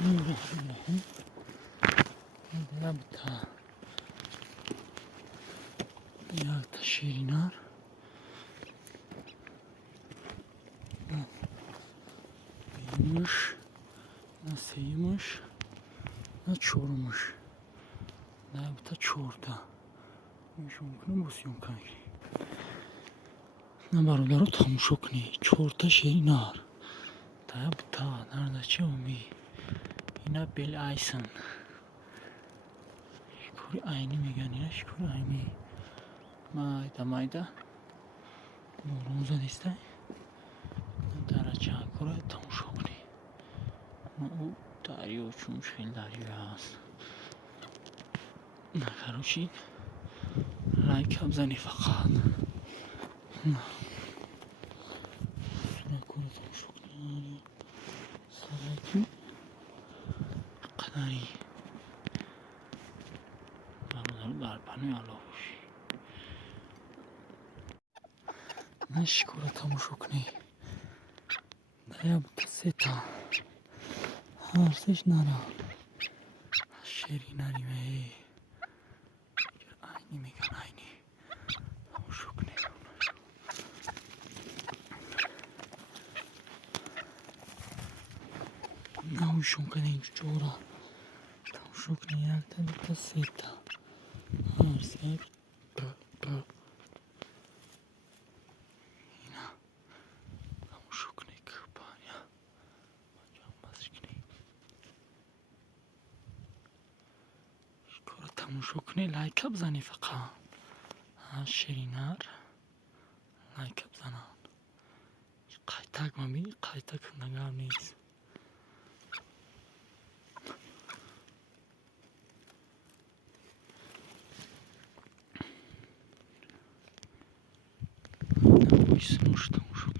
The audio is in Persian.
می‌رسونم نبتا یک شیرینار بیرمش نسیمش نه چورمش نبتا چورتا میشه ممکنه بسیون کنی نه برادر رو تماشا کنی چورتا شیرینار نبتا نرده چه اومی اینا بیل ایسن شکوری aynı میگن اینا شکوری aynı مایده نورونزا نیسته درجه کره تماشا کنی او دریا چون خیلی دریا هست نخروشید لایک هم زنی فقط سونه کره تماشا کنی سرکی قدری برادر در پنوی الله باشی نشی کره تماشا کنی دریا بوده سه تا هرسش نرا شیرین نریمه aynı میگن aynı تماشا کنی نهوشون کنه اینجا جورا تماشا کنی یک تا دو تا سه تا هرسه اینا تماشا کنی که پانیا جنبازش کنی کارو تماشا کنی لایک بزنی فقط شیرینر لایک بزنن قایتک من بینی قایتک نگم نیست نبایست نوش تماشا کنی